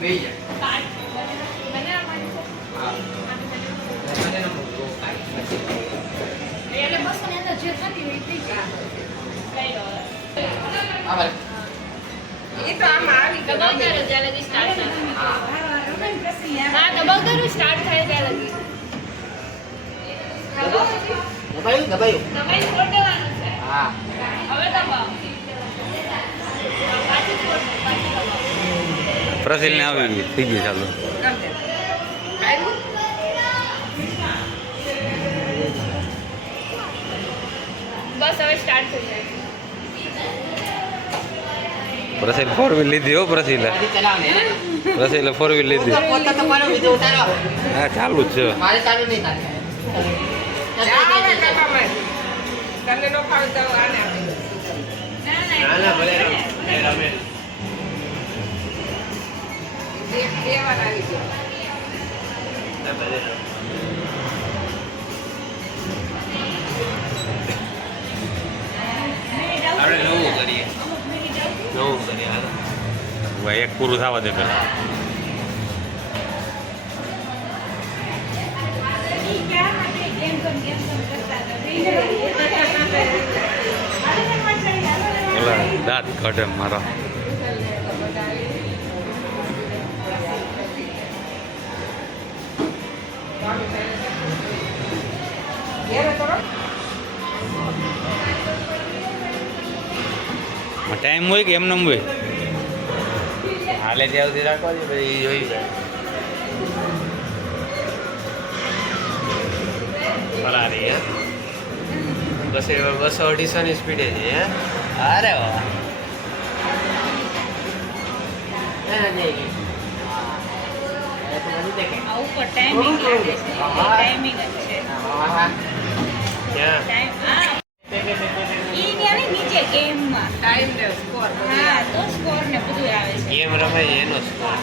બે ત્યાં લગી start થાય. ત્યાં લગી. દબાયું દબાયું દબાઈને છોડ દેવાનું છે. હા હવે દબાવો. પાછું છોડ પાછું દબાવો. પ્રસિલ ને આવી ગઈ થઈ ગઈ ચાલુ? બસ હવે સ્ટાર્ટ થઈ જાય. પ્રસિલ ફોર વ્હીલ લીધી હો પ્રસિલ? પ્રસિલે ફોર વ્હીલ લીધી. હા ચાલુ જ છે. ભલે બે બે વાર આવી ગયો આપણે નવું કરીએ. નવું કરીએ ભાઈ એક પૂરું થવા દે પેલા દાંત કાઢે મારા. ટાઈમ હોય કે એમને એમ હોય? હાલે ત્યાં સુધી રાખવા દે પછી જોઈ જાય. ફરારી હે? બસ એ બસો અઢીસો ની સ્પીડે છે હે? અરે વાહ. ઉપર ટાઈમિંગ લાગે છે. ટાઈમિંગ જ છે. ગેમ રમે એનો સ્કોર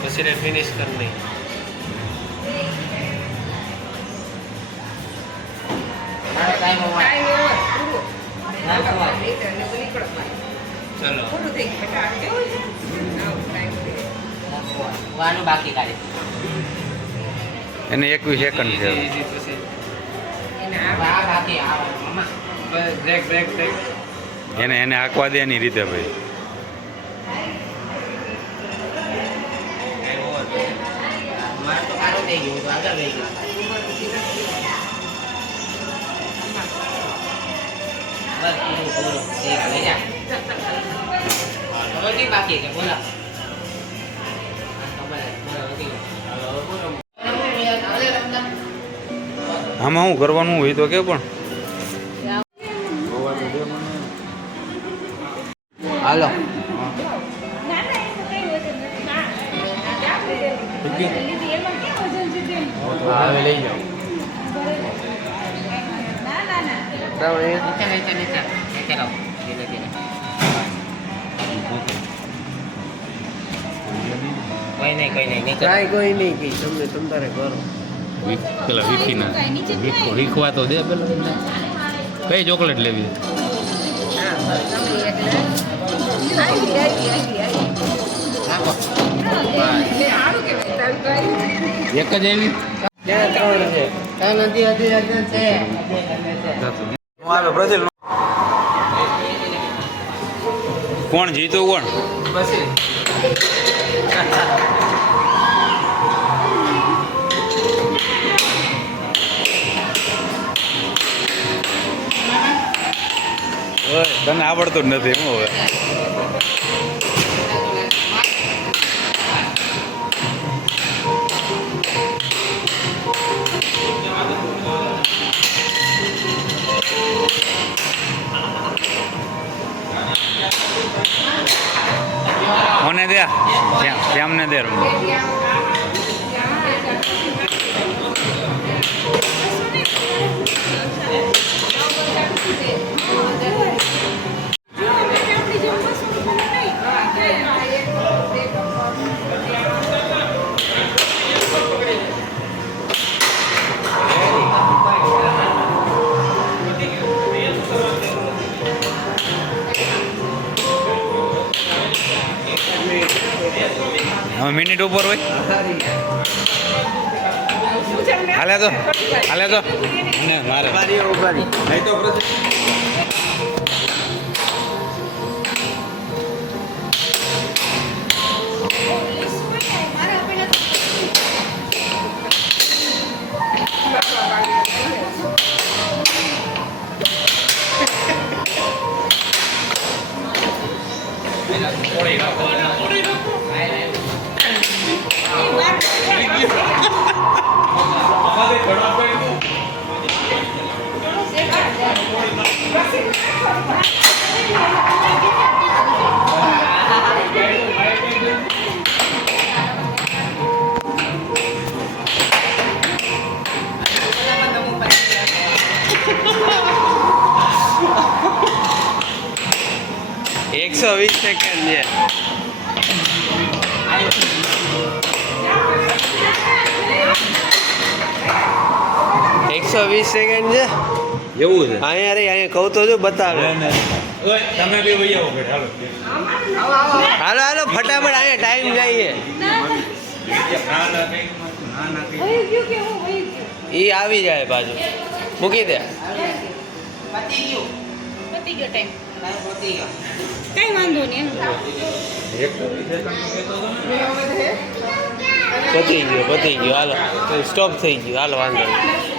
પછી રે ફિનિશ કર નહીં ચલો બાકી એને એકવીસ સેકન્ડ છે એને એને એને દે એની રીતે ભાઈ બાકી છે સારું આમાં હું કરવાનું હોય તો કે પણ. હાલો. કઈ તેમ? હવે લઈ જાઓ. કોઈ નહીં કોઈ નહીં કોઈ નહીં કે તમને તમ તારે કરો. પેલા વીખીના વીખો વીખવા તો દે પેલા કઈ ચોકલેટ લેવી? એક જ એવી? કોણ જીતો કોણ? તને આવડતું જ નથી હું હવે. કોને દે શ્યામ શ્યામને દે આપણી મિનિટ ઉપર હોય. હાલે તો હાલે તો. મારે. ઉભારી ઉભારી છે એકસો વીસ સેકન્ડ છે. એવું છે? અહીંયા રે અહીંયા કહું તો જો બતાવે. તમે બી વહી આવો હાલો. હાલો ફટાફટ અહીંયા ટાઈમ જઈએ. એ આવી જાય બાજુ મૂકી દે. પતી ગયું. પતી ગયો ટાઈમ ગયો. કઈ વાંધો નહીં પતી ગયો પતી ગયો. હાલો સ્ટોપ થઈ ગયો. હાલો વાંધો નહીં.